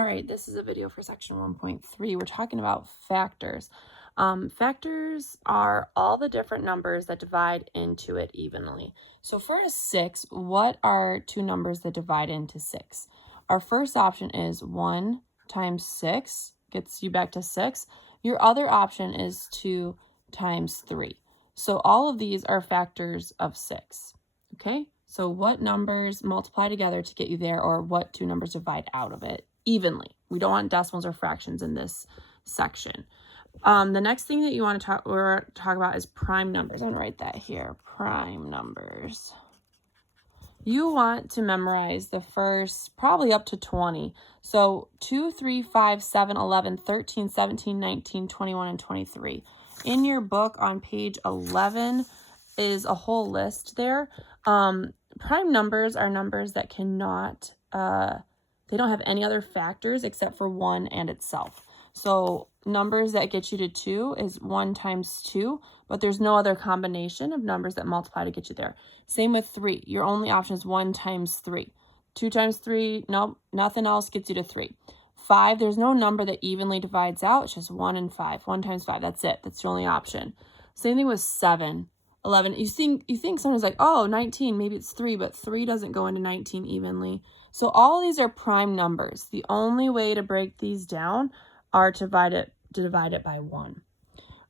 All right, this is a video for section 1.3. We're talking about factors. Factors are all the different numbers that divide into it evenly. So for a 6, what are two numbers that divide into 6? Our first option is 1 times 6, gets you back to 6. Your other option is 2 times 3. So all of these are factors of 6, okay? So what numbers multiply together to get you there, or what two numbers divide out of it evenly? We don't want decimals or fractions in this section. The next thing that you want to talk about is prime numbers. I'm going to write that here, prime numbers. You want to memorize the first, probably up to 20. So 2, 3, 5, 7, 11, 13, 17, 19, 21, and 23. In your book on page 11 is a whole list there. Prime numbers are numbers that cannot, they don't have any other factors except for 1 and itself. So numbers that get you to 2 is 1 times 2, but there's no other combination of numbers that multiply to get you there. Same with 3. Your only option is 1 times 3. 2 times 3, nope, nothing else gets you to 3. 5, there's no number that evenly divides out. It's just 1 and 5. 1 times 5, that's it. That's your only option. Same thing with 7. 11, you think someone's like, oh, 19, maybe it's 3, but 3 doesn't go into 19 evenly. So all these are prime numbers. The only way to break these down are to divide it by 1.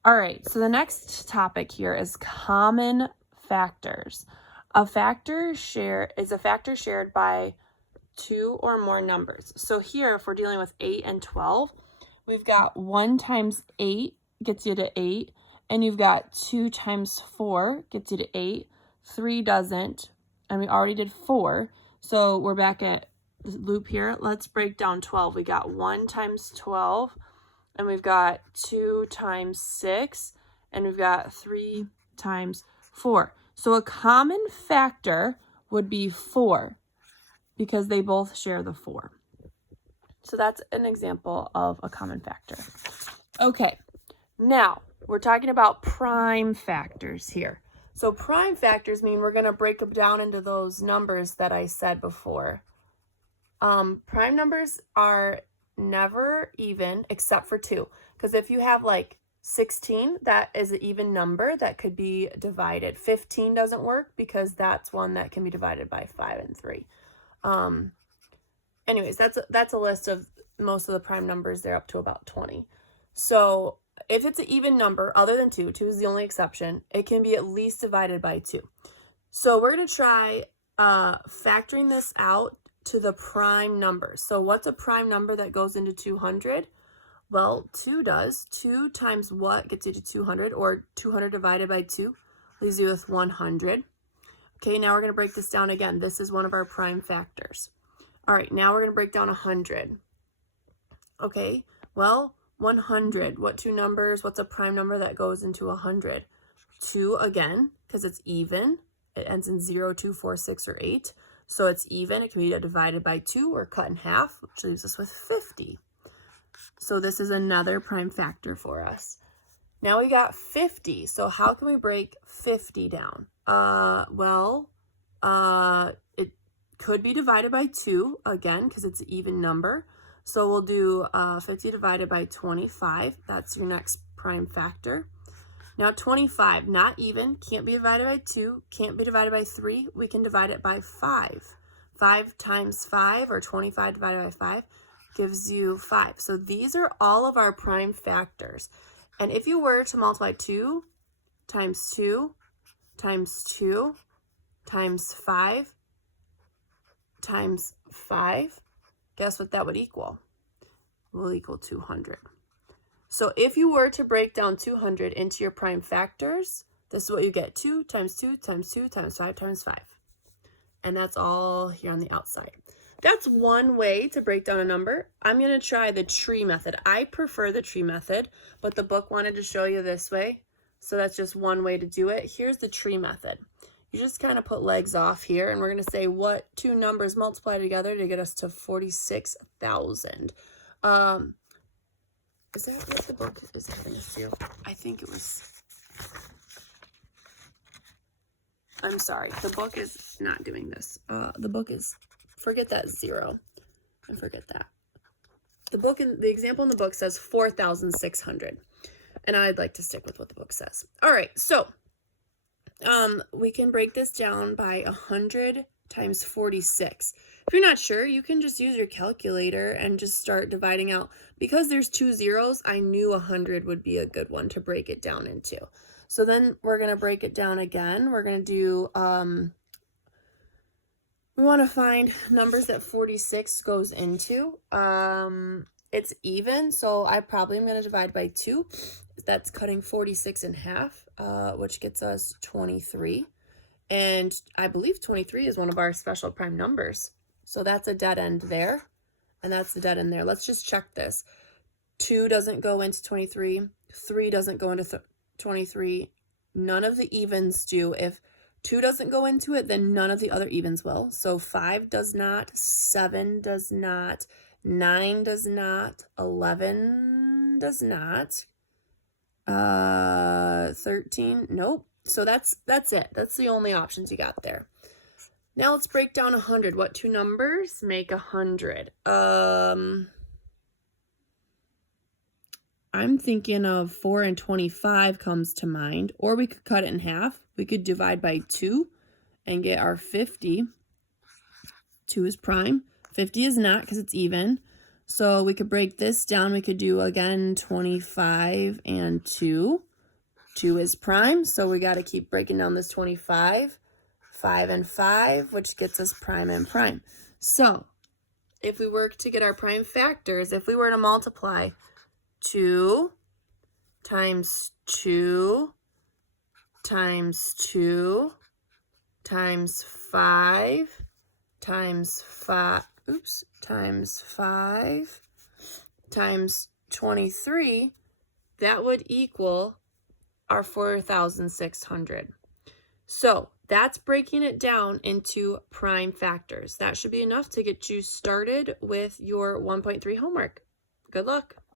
All right, so the next topic here is common factors. A factor is a factor shared by 2 or more numbers. So here, if we're dealing with 8 and 12, we've got 1 times 8 gets you to 8. And you've got 2 times 4 gets you to 8. 3 doesn't. And we already did 4. So we're back at the loop here. Let's break down 12. We got 1 times 12. And we've got 2 times 6. And we've got 3 times 4. So a common factor would be 4, because they both share the 4. So that's an example of a common factor. Okay, now we're talking about prime factors here. So prime factors mean we're going to break them down into those numbers that I said before. Prime numbers are never even except for 2. Because if you have like 16, that is an even number that could be divided. 15 doesn't work because that's one that can be divided by 5 and 3. Anyways, that's a list of most of the prime numbers. They're up to about 20. So if it's an even number other than 2, 2 is the only exception, it can be at least divided by 2. So we're going to try factoring this out to the prime number. So what's a prime number that goes into 200? Well, 2 does. 2 times what gets you to 200, or 200 divided by 2 leaves you with 100. Okay, now we're going to break this down again. This is one of our prime factors. All right, now we're going to break down 100. Okay, well, 100, what two numbers, what's a prime number that goes into 100? 2 again, because it's even. It ends in 0, 2, 4, 6, or 8. So it's even. It can be divided by 2 or cut in half, which leaves us with 50. So this is another prime factor for us. Now we got 50. So how can we break 50 down? It could be divided by 2 again, because it's an even number. So we'll do 50 divided by 25. That's your next prime factor. Now 25, not even, can't be divided by 2, can't be divided by 3. We can divide it by 5. 5 times 5, or 25 divided by 5, gives you 5. So these are all of our prime factors. And if you were to multiply 2 times 2 times 2 times 5 times 5, guess what that would equal? Will equal 200. So if you were to break down 200 into your prime factors, this is what you get: 2 times 2 times 2 times 5 times 5. And that's all here on the outside. That's one way to break down a number. I'm going to try the tree method. I prefer the tree method, but the book wanted to show you this way. So that's just one way to do it. Here's the tree method. You just kind of put legs off here, and we're going to say what two numbers multiply together to get us to 46,000. Is that what the book is having us do? I think it was. I'm sorry, the book is not doing this. The book is, forget that 0 and forget that. the example in the book says 4,600. And I'd like to stick with what the book says. All right, so we can break this down by 100 times 46. If you're not sure, you can just use your calculator and just start dividing out. Because there's 2 zeros, I knew 100 would be a good one to break it down into. So then we're going to break it down again. We're going to do, we want to find numbers that 46 goes into. It's even, so I probably am going to divide by 2. That's cutting 46 in half, which gets us 23. And I believe 23 is one of our special prime numbers. So that's a dead end there, and that's the dead end there. Let's just check this. 2 doesn't go into 23. 3 doesn't go into 23. None of the evens do. If 2 doesn't go into it, then none of the other evens will. So 5 does not, 7 does not, 9 does not, 11 does not, 13, nope. So that's it. That's the only options you got there. Now let's break down 100. What 2 numbers make 100? I'm thinking of 4 and 25 comes to mind, or we could cut it in half. We could divide by 2 and get our 50. 2 is prime. 50 is not because it's even. So we could break this down. We could do, again, 25 and 2. 2 is prime, so we got to keep breaking down this 25. 5 and 5, which gets us prime and prime. So if we work to get our prime factors, if we were to multiply 2 times 2 times 2 times 5 times 5, times 5 times 23, that would equal our 4,600. So that's breaking it down into prime factors. That should be enough to get you started with your 1.3 homework. Good luck.